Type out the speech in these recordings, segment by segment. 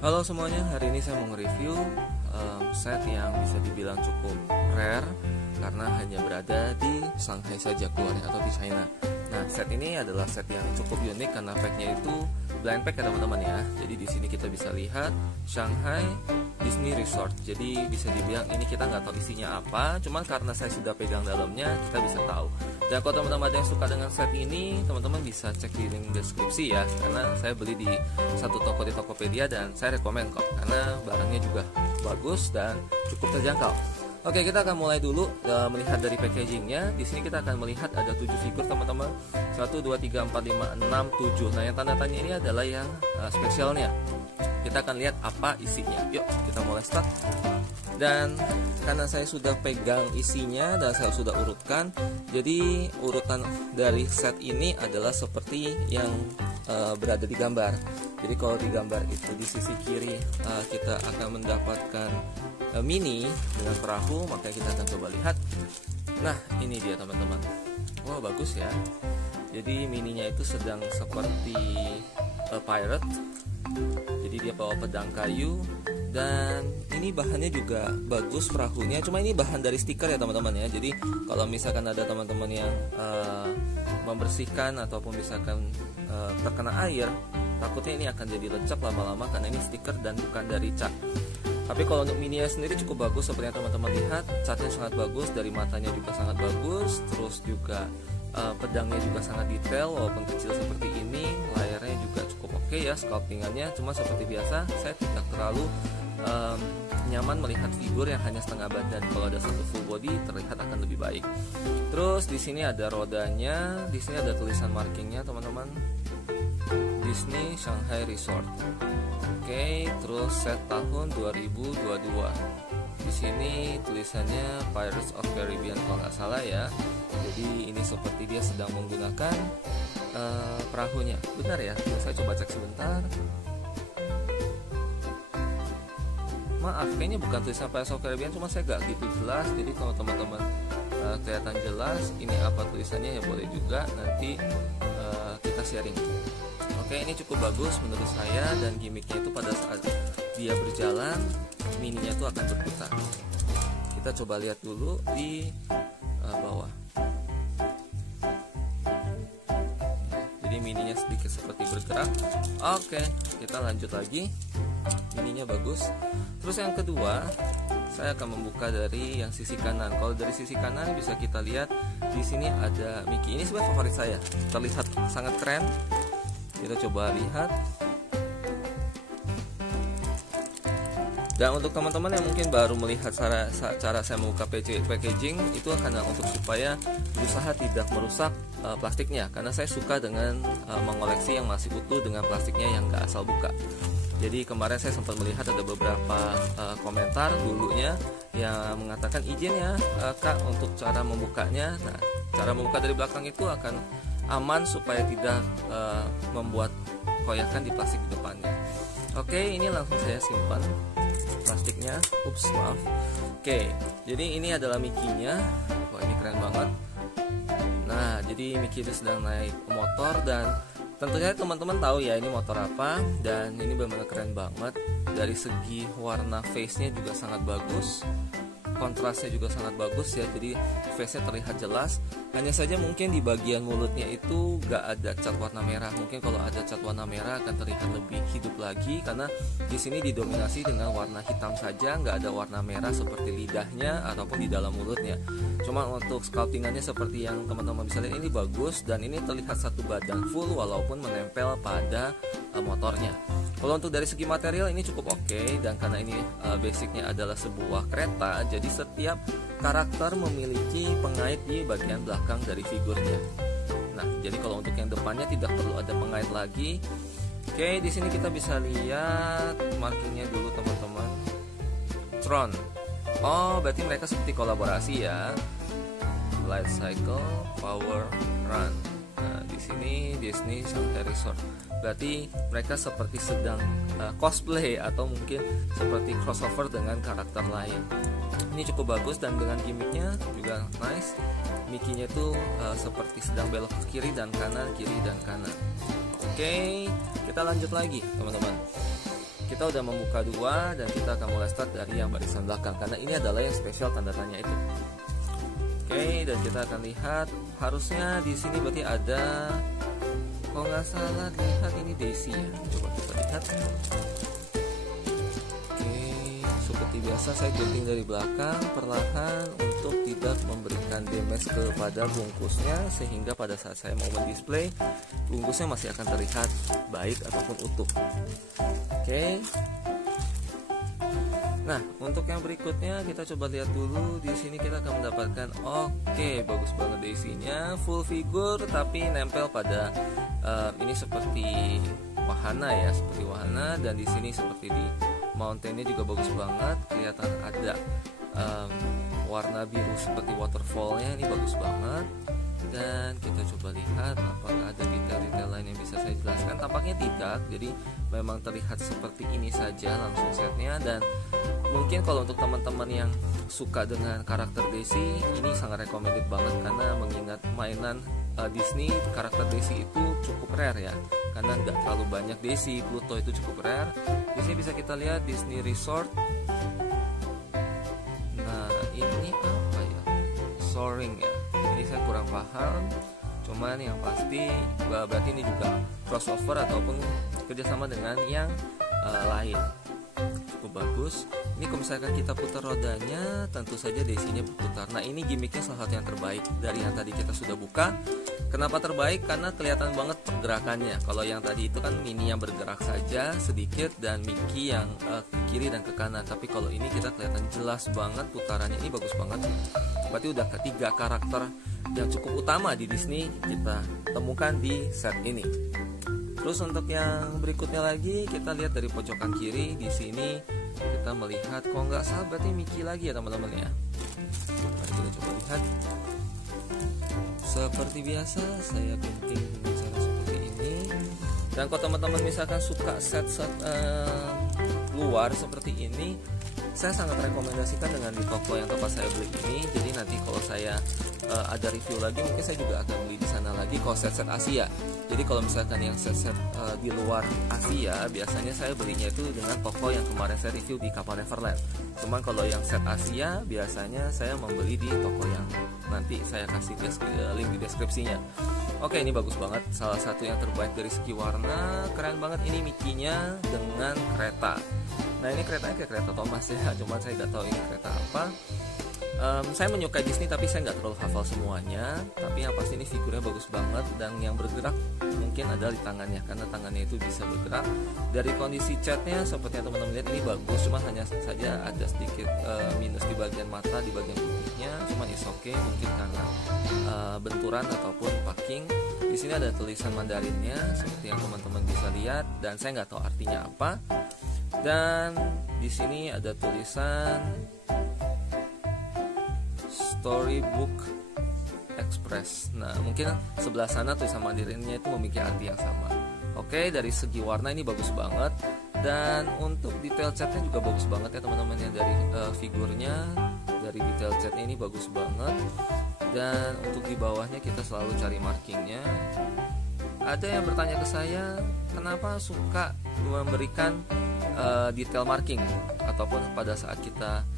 Halo semuanya, hari ini saya mau nge-review set yang bisa dibilang cukup rare karena hanya berada di Shanghai saja keluarnya atau di China. Nah, set ini adalah set yang cukup unik karena packnya itu blind pack ya teman-teman ya. Jadi di sini kita bisa lihat Shanghai Disney Resort. Jadi bisa dibilang ini kita nggak tahu isinya apa, cuman karena saya sudah pegang dalamnya kita bisa tahu. Dan kalau teman-teman ada yang suka dengan set ini, teman-teman bisa cek di link deskripsi ya, karena saya beli di satu toko di Tokopedia dan saya rekomen kok karena barangnya juga bagus dan cukup terjangkau. Oke, kita akan mulai dulu melihat dari packagingnya. Di sini kita akan melihat ada 7 figur teman-teman. 1, 2, 3, 4, 5, 6, 7. Nah, yang tanda tanya ini adalah yang spesialnya. Kita akan lihat apa isinya. Yuk, kita mulai start. Dan karena saya sudah pegang isinya dan saya sudah urutkan, jadi urutan dari set ini adalah seperti yang berada di gambar. Jadi kalau di gambar itu di sisi kiri kita akan mendapatkan mini dengan perahu, maka kita akan coba lihat. Nah, ini dia teman-teman. Wow, bagus ya. Jadi mininya itu sedang seperti pirate. Jadi dia bawa pedang kayu dan ini bahannya juga bagus perahunya. Cuma ini bahan dari stiker ya teman-teman ya. Jadi kalau misalkan ada teman-teman yang membersihkan ataupun misalkan terkena air, takutnya ini akan jadi lecek lama-lama karena ini stiker dan bukan dari cat. Tapi kalau untuk mininya sendiri cukup bagus seperti yang teman-teman lihat, catnya sangat bagus, dari matanya juga sangat bagus, terus juga pedangnya juga sangat detail walaupun kecil seperti ini, layarnya juga cukup oke ya, sculptingannya. Cuma seperti biasa saya tidak terlalu nyaman melihat figur yang hanya setengah badan. Kalau ada satu full body terlihat akan lebih baik. Terus di sini ada rodanya, di sini ada tulisan markingnya teman-teman, Disney Shanghai Resort. Oke, terus set tahun 2022. Di sini tulisannya Pirates of Caribbean kalau nggak salah ya. Jadi ini seperti dia sedang menggunakan perahunya. Benar ya? Saya coba cek sebentar. Maaf, kayaknya bukan tulisan Pirates of Caribbean, cuma saya nggak gitu jelas. Jadi kalau teman-teman kelihatan jelas ini apa tulisannya ya boleh juga nanti kita sharing. Oke, ini cukup bagus menurut saya dan gimmicknya itu pada saat dia berjalan mininya itu akan berputar. Kita coba lihat dulu di bawah. Jadi mininya sedikit seperti bergerak. Oke, kita lanjut lagi. Mininya bagus. Terus yang kedua, saya akan membuka dari yang sisi kanan. Kalau dari sisi kanan bisa kita lihat di sini ada Mickey. Ini sebenarnya favorit saya. Terlihat sangat keren. Kita coba lihat. Dan untuk teman-teman yang mungkin baru melihat cara saya membuka packaging, itu karena untuk supaya berusaha tidak merusak plastiknya. Karena saya suka dengan mengoleksi yang masih utuh dengan plastiknya yang nggak asal buka. Jadi kemarin saya sempat melihat ada beberapa komentar dulunya yang mengatakan izin ya Kak untuk cara membukanya. Nah, cara membuka dari belakang itu akan aman supaya tidak membuat koyakan di plastik di depannya. Oke, ini langsung saya simpan plastiknya. Ups, maaf. Oke, jadi ini adalah Mickey-nya. Wah, ini keren banget. Nah, jadi Mickey itu sedang naik motor dan tentunya teman-teman tahu ya ini motor apa, dan ini benar-benar keren banget. Dari segi warna face-nya juga sangat bagus. Kontrasnya juga sangat bagus ya, jadi face-nya terlihat jelas. Hanya saja mungkin di bagian mulutnya itu gak ada cat warna merah. Mungkin kalau ada cat warna merah akan terlihat lebih hidup lagi, karena di sini didominasi dengan warna hitam saja, nggak ada warna merah seperti lidahnya ataupun di dalam mulutnya. Cuma untuk sculptingannya seperti yang teman-teman bisa lihat ini bagus, dan ini terlihat satu badan full walaupun menempel pada motornya. Kalau untuk dari segi material ini cukup oke, dan karena ini basicnya adalah sebuah kereta, jadi setiap karakter memiliki pengait di bagian belakang dari figurnya. Nah, jadi kalau untuk yang depannya tidak perlu ada pengait lagi. Oke, di sini kita bisa lihat markingnya dulu teman-teman. Tron. Oh, berarti mereka seperti kolaborasi ya. Light Cycle, Power Run. Nah, di sini Disney Shanghai Resort. Berarti mereka seperti sedang cosplay atau mungkin seperti crossover dengan karakter lain. Ini cukup bagus dan dengan gimmicknya juga nice. Mickey-nya itu seperti sedang belok ke kiri dan kanan, kiri dan kanan. Oke, kita lanjut lagi teman-teman. kita udah membuka 2 dan kita akan mulai start dari yang barisan belakang karena ini adalah yang spesial tanda tanya itu. Oke, dan kita akan lihat harusnya di sini berarti ada, kalau nggak salah lihat ini Daisy ya. Coba kita lihat. Oke, seperti biasa saya gunting dari belakang perlahan untuk tidak memberikan damage kepada bungkusnya, sehingga pada saat saya mau mendisplay bungkusnya masih akan terlihat baik ataupun utuh. Oke. Nah, untuk yang berikutnya kita coba lihat dulu. Di sini kita akan mendapatkan bagus banget Daisy-nya, full figure tapi nempel pada ini seperti wahana ya, seperti wahana, dan di sini seperti di mountain-nya juga bagus banget, kelihatan ada warna biru seperti waterfall-nya, ini bagus banget. Dan kita coba lihat apakah ada detail-detail lain yang bisa saya jelaskan. Tampaknya tidak, jadi memang terlihat seperti ini saja langsung setnya. Dan mungkin kalau untuk teman-teman yang suka dengan karakter Daisy, ini sangat recommended banget karena mengingat mainan Disney, karakter Daisy itu cukup rare ya, karena nggak terlalu banyak Daisy. Pluto itu cukup rare. Di sini bisa kita lihat Disney Resort. Nah, ini apa ya? Soaring ya. Ini saya kurang paham. Cuman yang pasti berarti ini juga crossover ataupun kerjasama dengan yang lain. Cukup bagus. Ini kalau misalkan kita putar rodanya, tentu saja Daisy-nya berputar. Nah, ini gimmicknya salah satu yang terbaik dari yang tadi kita sudah buka. Kenapa terbaik? Karena kelihatan banget pergerakannya. Kalau yang tadi itu kan Minnie yang bergerak saja sedikit dan Mickey yang ke kiri dan ke kanan. Tapi kalau ini kita kelihatan jelas banget putarannya. Ini bagus banget. Berarti udah ketiga karakter yang cukup utama di Disney kita temukan di set ini. Terus untuk yang berikutnya lagi, kita lihat dari pojokan kiri. Di sini kita melihat, kok nggak salah berarti Mickey lagi ya teman-teman ya. Mari kita coba lihat. Seperti biasa saya gunting dengan cara seperti ini. Dan kalau teman-teman misalkan suka set-set luar seperti ini, saya sangat rekomendasikan dengan di toko yang tempat saya beli ini. Jadi nanti kalau saya ada review lagi, mungkin saya juga akan beli di sana lagi kalau set-set Asia. Jadi kalau misalkan yang set-set di luar Asia, biasanya saya belinya itu dengan toko yang kemarin saya review di Kapal Neverland. Cuman kalau yang set Asia, biasanya saya membeli di toko yang nanti saya kasih link di deskripsinya. Oke, ini bagus banget, salah satu yang terbaik dari segi warna. Keren banget ini Mickey-nya dengan kereta. Nah, ini keretanya kayak kereta Thomas ya, cuman saya nggak tahu ini kereta apa. Saya menyukai Disney tapi saya nggak terlalu hafal semuanya. Tapi yang pasti ini figurnya bagus banget, dan yang bergerak mungkin ada di tangannya karena tangannya itu bisa bergerak. Dari kondisi catnya seperti yang teman-teman lihat ini bagus, cuma hanya saja ada sedikit minus di bagian mata, di bagian putihnya. Cuman is okay, mungkin karena benturan ataupun packing. Di sini ada tulisan Mandarinnya seperti yang teman-teman bisa lihat, dan saya nggak tahu artinya apa. Dan di sini ada tulisan Storybook Express. Nah, mungkin sebelah sana tulisan Mandarinnya itu memiliki arti yang sama. Oke, dari segi warna ini bagus banget, dan untuk detail catnya juga bagus banget ya teman-teman ya. Dari figurnya, dari detail catnya ini bagus banget. Dan untuk di bawahnya kita selalu cari markingnya. Ada yang bertanya ke saya, kenapa suka memberikan detail marking, ataupun pada saat kita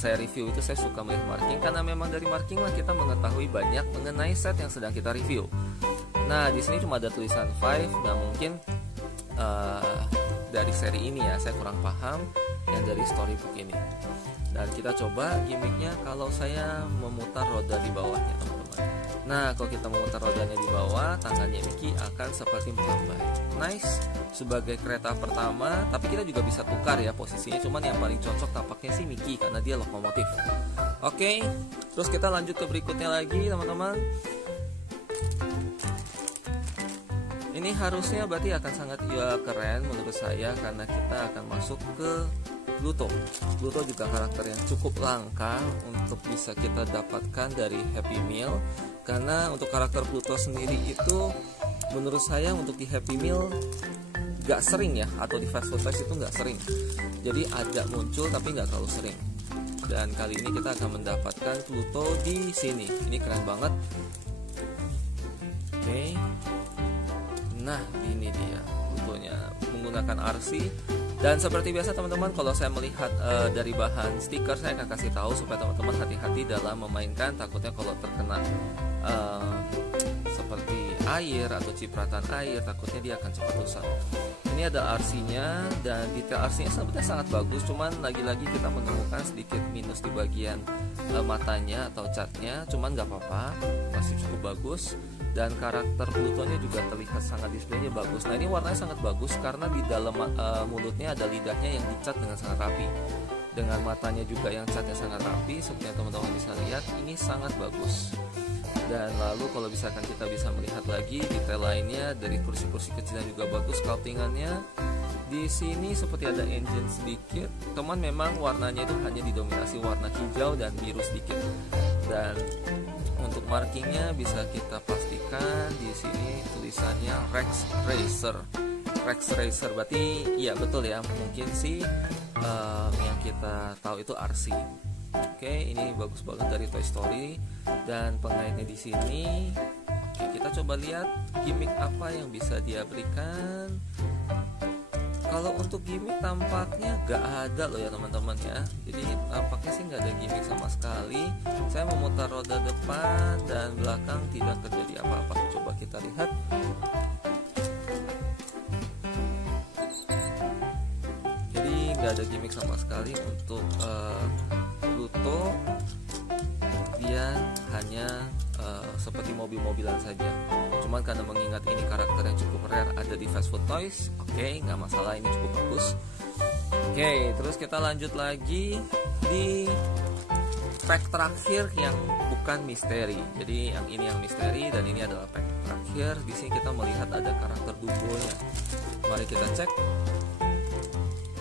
saya review itu saya suka melihat marking, karena memang dari marking lah kita mengetahui banyak mengenai set yang sedang kita review. Nah, di sini cuma ada tulisan 5. Nah, mungkin dari seri ini ya saya kurang paham yang dari storybook ini. Dan kita coba gimmicknya kalau saya memutar roda di bawahnya teman-teman. Nah, kalau kita memutar rodanya di bawah, tangannya Mickey akan seperti melambai. Nice, sebagai kereta pertama. Tapi kita juga bisa tukar ya posisinya. Cuman yang paling cocok tampaknya sih Mickey karena dia lokomotif. Oke, terus kita lanjut ke berikutnya lagi teman-teman. Ini harusnya berarti akan sangat keren menurut saya, karena kita akan masuk ke Pluto. Pluto juga karakter yang cukup langka untuk bisa kita dapatkan dari Happy Meal. Karena untuk karakter Pluto sendiri itu menurut saya untuk di Happy Meal gak sering ya, atau di Fast Food Fest itu gak sering. Jadi ada muncul tapi gak terlalu sering. Dan kali ini kita akan mendapatkan Pluto di sini. Ini keren banget. Oke. Nah, ini dia Plutonya menggunakan RC. Dan seperti biasa teman-teman, kalau saya melihat dari bahan stiker, saya akan kasih tahu supaya teman-teman hati-hati dalam memainkan. Takutnya kalau terkena seperti air atau cipratan air, takutnya dia akan cepat rusak. Ini ada RC-nya, dan detail RC-nya sebenarnya sangat bagus. Cuman lagi-lagi kita menemukan sedikit minus di bagian matanya atau catnya. Cuman nggak apa-apa, masih cukup bagus. Dan karakter Plutonya juga terlihat sangat, displaynya bagus. Nah, ini warnanya sangat bagus karena di dalam mulutnya ada lidahnya yang dicat dengan sangat rapi. Dengan matanya juga yang catnya sangat rapi, seperti yang teman-teman bisa lihat, ini sangat bagus. Dan lalu kalau misalkan kita bisa melihat lagi detail lainnya dari kursi-kursi kecilnya juga bagus, sculptingannya. Di sini seperti ada engine sedikit. Teman memang warnanya itu hanya didominasi warna hijau dan biru sedikit. Dan untuk markingnya bisa kita pastikan di sini tulisannya Rex Racer. Rex Racer berarti iya betul ya, mungkin sih yang kita tahu itu RC. Oke, ini bagus banget dari Toy Story. Dan pengaitnya di sini. Oke, kita coba lihat gimmick apa yang bisa dia berikan. Kalau untuk gimmick tampaknya gak ada loh ya teman-teman ya. Jadi tampaknya sih gak ada gimmick sama sekali. Saya memutar roda depan dan belakang tidak terjadi apa-apa. Coba kita lihat. Jadi gak ada gimmick sama sekali untuk Pluto. Dia hanya seperti mobil-mobilan saja. Cuman karena mengingat ini karakter yang cukup rare ada di Fast Food Toys, oke, nggak masalah, ini cukup bagus. Oke, terus kita lanjut lagi di pack terakhir yang bukan misteri. Jadi yang ini yang misteri dan ini adalah pack terakhir. Di sini kita melihat ada karakter Dumbo-nya. Mari kita cek.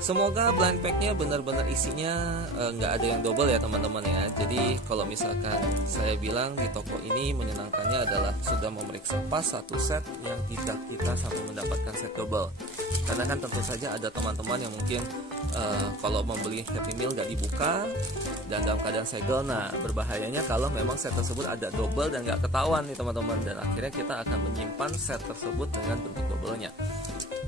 Semoga blind packnya benar-benar isinya nggak ada yang double ya teman-teman ya. Jadi kalau misalkan saya bilang di toko ini menyenangkannya adalah sudah memeriksa pas satu set yang tidak kita sampai mendapatkan set double. Karena kan tentu saja ada teman-teman yang mungkin kalau membeli Happy Meal nggak dibuka dan dalam keadaan segel. Nah, berbahayanya kalau memang set tersebut ada double dan nggak ketahuan nih teman-teman, dan akhirnya kita akan menyimpan set tersebut dengan bentuk doublenya.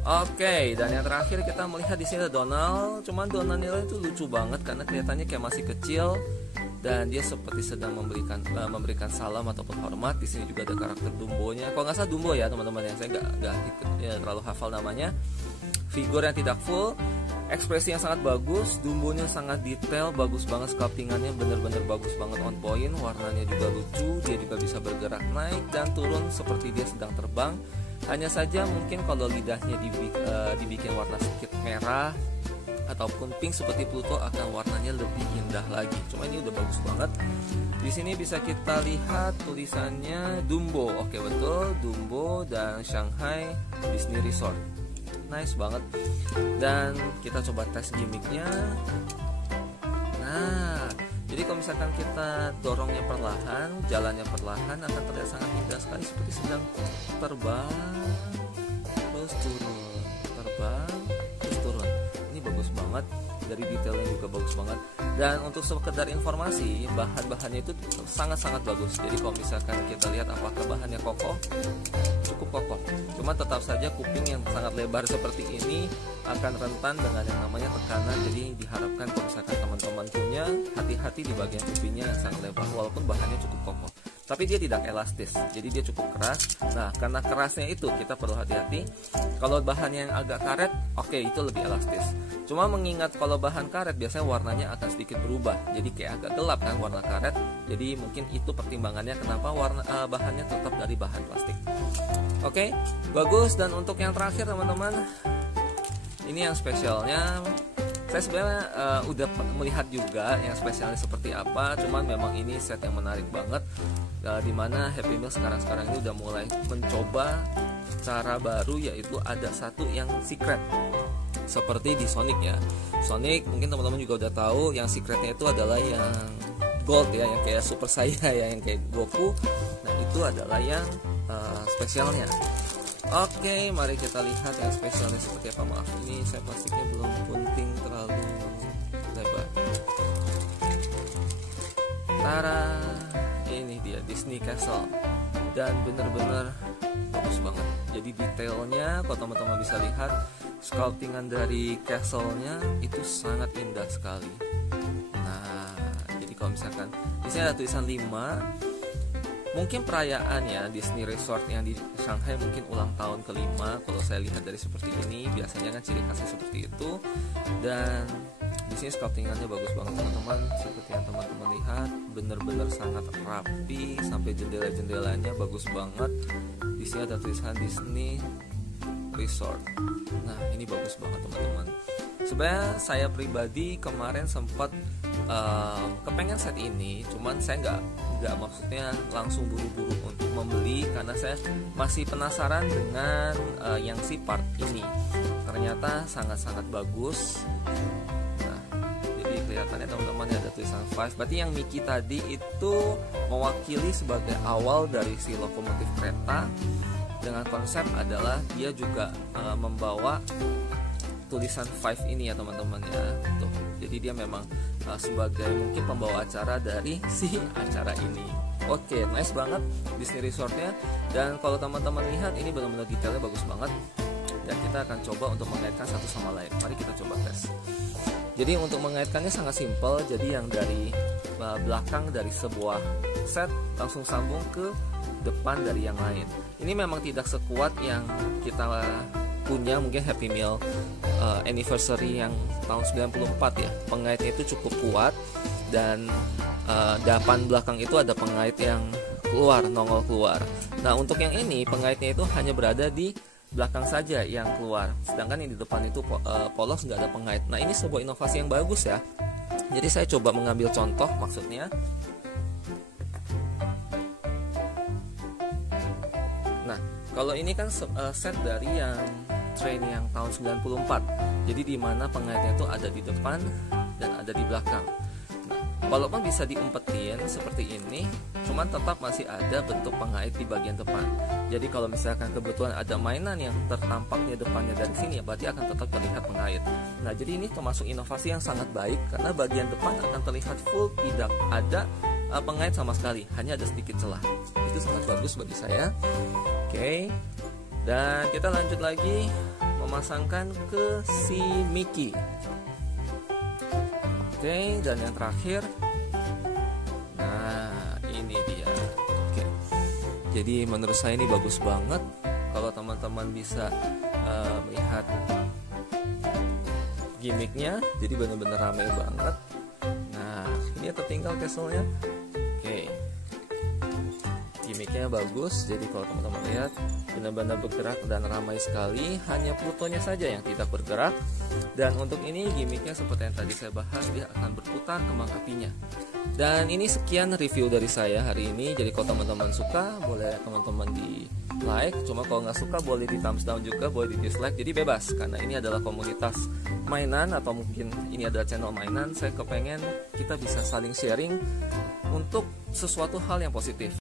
Oke, dan yang terakhir kita melihat di sini ada Donald. Cuman Donaldnya itu lucu banget karena kelihatannya kayak masih kecil dan dia seperti sedang memberikan salam ataupun hormat. Di sini juga ada karakter Dumbo-nya. Kalau nggak salah Dumbo ya teman-teman ya, saya nggak terlalu hafal namanya. Figur yang tidak full, ekspresi yang sangat bagus, Dumbo-nya sangat detail, bagus banget, sculptingannya bener-bener bagus banget, on point, warnanya juga lucu, dia juga bisa bergerak naik dan turun seperti dia sedang terbang. Hanya saja mungkin kalau lidahnya dibikin warna sedikit merah ataupun pink seperti Pluto akan warnanya lebih indah lagi. Cuma ini udah bagus banget. Di sini bisa kita lihat tulisannya Dumbo. Oke, betul, Dumbo dan Shanghai Disney Resort. Nice banget. Dan kita coba tes gimmicknya. Nah, jadi kalau misalkan kita dorongnya perlahan, jalannya perlahan, akan terlihat sangat indah sekali seperti sedang terbang terus turun, terbang terus turun. Ini bagus banget, dari detailnya juga bagus banget. Dan untuk sekedar informasi, bahan-bahannya itu sangat-sangat bagus. Jadi kalau misalkan kita lihat apakah bahannya kokoh, cukup kokoh. Cuma tetap saja kuping yang sangat lebar seperti ini akan rentan dengan yang namanya tekanan. Jadi diharapkan kalau misalkan teman-teman punya, hati-hati di bagian kupingnya yang sangat lebar. Walaupun bahannya cukup kokoh, tapi dia tidak elastis, jadi dia cukup keras. Nah, karena kerasnya itu kita perlu hati-hati. Kalau bahannya yang agak karet, oke, itu lebih elastis. Cuma mengingat kalau bahan karet biasanya warnanya akan sedikit berubah, jadi kayak agak gelap kan warna karet. Jadi mungkin itu pertimbangannya kenapa bahannya tetap dari bahan plastik. Oke, bagus. Dan untuk yang terakhir teman-teman, ini yang spesialnya. Saya sebenarnya udah melihat juga yang spesialnya seperti apa. Cuman memang ini set yang menarik banget, dimana Happy Meal sekarang ini udah mulai mencoba cara baru, yaitu ada satu yang secret seperti di Sonic ya. Sonic mungkin teman-teman juga udah tahu yang secretnya itu adalah yang gold ya, yang kayak Super Saiyan ya, yang kayak Goku. Nah, itu adalah yang spesialnya. Oke, mari kita lihat yang spesialnya seperti apa. Maaf, ini saya plastiknya belum gunting terlalu lebar. Tara, ini dia Disney Castle, dan bener-bener bagus banget. Jadi detailnya kalau teman-teman bisa lihat sculptingan dari castle-nya itu sangat indah sekali. Nah, jadi kalau misalkan di sini ada tulisan 5, mungkin perayaan ya Disney Resort yang di Shanghai mungkin ulang tahun ke-5. Kalau saya lihat dari seperti ini, biasanya kan ciri khasnya seperti itu. Dan di sini sculptingannya bagus banget teman-teman. Seperti yang teman-teman lihat, bener-bener sangat rapi, sampai jendela-jendelanya bagus banget. Di sini ada tulisan Disney Resort. Nah, ini bagus banget teman-teman. Sebenarnya saya pribadi kemarin sempat kepengen set ini, cuman saya nggak maksudnya langsung buru-buru untuk membeli karena saya masih penasaran dengan yang si part ini. Ternyata sangat-sangat bagus. Nah, jadi kelihatannya teman-teman ada tulisan 5. Berarti yang Mickey tadi itu mewakili sebagai awal dari si lokomotif kereta, dengan konsep adalah dia juga membawa tulisan 5 ini ya teman-teman ya. Tuh, jadi dia memang sebagai mungkin pembawa acara dari si acara ini. Oke, nice banget Disney Resortnya. Dan kalau teman-teman lihat, ini benar-benar detailnya bagus banget. Dan kita akan coba untuk mengaitkan satu sama lain. Mari kita coba tes. Jadi untuk mengaitkannya sangat simpel. Jadi yang dari belakang dari sebuah set langsung sambung ke depan dari yang lain. Ini memang tidak sekuat yang kita punya mungkin Happy Meal anniversary yang tahun 94 ya. Pengaitnya itu cukup kuat, dan depan belakang itu ada pengait yang nongol keluar. Nah, untuk yang ini pengaitnya itu hanya berada di belakang saja yang keluar, sedangkan yang di depan itu polos, nggak ada pengait. Nah, ini sebuah inovasi yang bagus ya. Jadi saya coba mengambil contoh, maksudnya kalau ini kan set dari yang train yang tahun 94. Jadi di mana pengaitnya itu ada di depan dan ada di belakang. Nah, walaupun bisa diumpetin seperti ini, cuman tetap masih ada bentuk pengait di bagian depan. Jadi kalau misalkan kebetulan ada mainan yang tertampaknya depannya dari sini, ya berarti akan tetap terlihat pengait. Nah, jadi ini termasuk inovasi yang sangat baik karena bagian depan akan terlihat full, tidak ada pengait sama sekali, hanya ada sedikit celah. Itu sangat bagus bagi saya. Oke, dan kita lanjut lagi memasangkan ke si Mickey. Oke, dan yang terakhir, nah ini dia. Oke, jadi menurut saya ini bagus banget. Kalau teman-teman bisa melihat gimmicknya, jadi benar-benar ramai banget. Nah, ini tertinggal castle-nya. Oke, gimmicknya bagus. Jadi kalau teman-teman lihat, benar-benar bergerak dan ramai sekali. Hanya Plutonya saja yang tidak bergerak. Dan untuk ini gimmicknya seperti yang tadi saya bahas, dia akan berputar kembang apinya. Dan ini sekian review dari saya hari ini. Jadi kalau teman-teman suka, boleh teman-teman di like. Cuma kalau nggak suka, boleh di thumbs down juga, boleh di dislike. Jadi bebas, karena ini adalah komunitas mainan, atau mungkin ini adalah channel mainan. Saya kepengen kita bisa saling sharing untuk sesuatu hal yang positif.